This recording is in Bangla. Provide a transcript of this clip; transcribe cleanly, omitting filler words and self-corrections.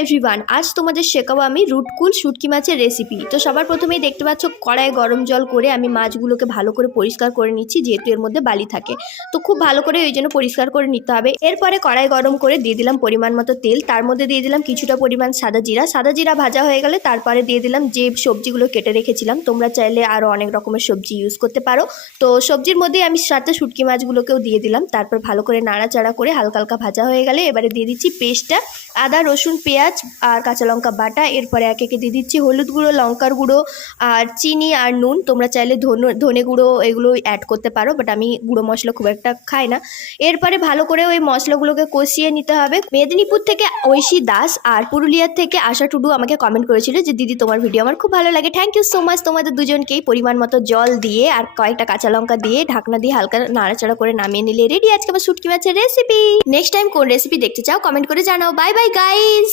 এভরিওয়ান, আজ তোমাদের শেখাবো আমি রুটকুল শুটকি মাছের রেসিপি। তো সবার প্রথমেই দেখতে পাচ্ছ কড়াইয়ে গরম জল করে আমি মাছগুলোকে ভালো করে পরিষ্কার করে নিচ্ছি, যেহেতু এর মধ্যে বালি থাকে। তো খুব ভালো করে ওই জন্য পরিষ্কার করে নিতে হবে। এরপরে কড়াই গরম করে দিয়ে দিলাম পরিমাণ মতো তেল, তার মধ্যে দিয়ে দিলাম কিছুটা পরিমাণ সাদা জিরা ভাজা হয়ে গেলে তারপরে দিয়ে দিলাম যে সবজিগুলো কেটে রেখেছিলাম। তোমরা চাইলে আরও অনেক রকমের সবজি ইউজ করতে পারো। তো সবজির মধ্যে আমি সাথে শুটকি মাছগুলোকেও দিয়ে দিলাম। তারপর ভালো করে নাড়াচাড়া করে হালকা হালকা ভাজা হয়ে গেলে এবারে দিয়ে দিচ্ছি পেস্টটা, আদা রসুন পেঁয়াজ আর কাঁচা লঙ্কা বাটা। এরপরে একে একে দিয়ে দিচ্ছি হলুদ গুঁড়ো, লঙ্কার গুঁড়ো আর চিনি আর নুন। তোমরা চাইলে ধনে গুঁড়ো এগুলো অ্যাড করতে পারো, বাট আমি গুঁড়ো মশলা খুব একটা খাই না। এরপরে ভালো করে ওই মশলাগুলোকে কষিয়ে নিতে হবে। মেদিনীপুর থেকে ঐশী দাস আর পুরুলিয়ার থেকে আশা টুডু আমাকে কমেন্ট করেছিল যে দিদি তোমার ভিডিও আমার খুব ভালো লাগে। থ্যাংক ইউ সো মাচ তোমাদের দুজনকেই। পরিমাণ মতো জল দিয়ে আর কয়েকটা কাঁচা লঙ্কা দিয়ে ঢাকনা দিয়ে হালকা নাড়াচাড়া করে নামিয়ে নিলে রেডি আজকে আমার শুটকি মাছের রেসিপি। নেক্সট টাইম কোন রেসিপি দেখতে চাও কমেন্ট করে জানাও। Bye bye guys.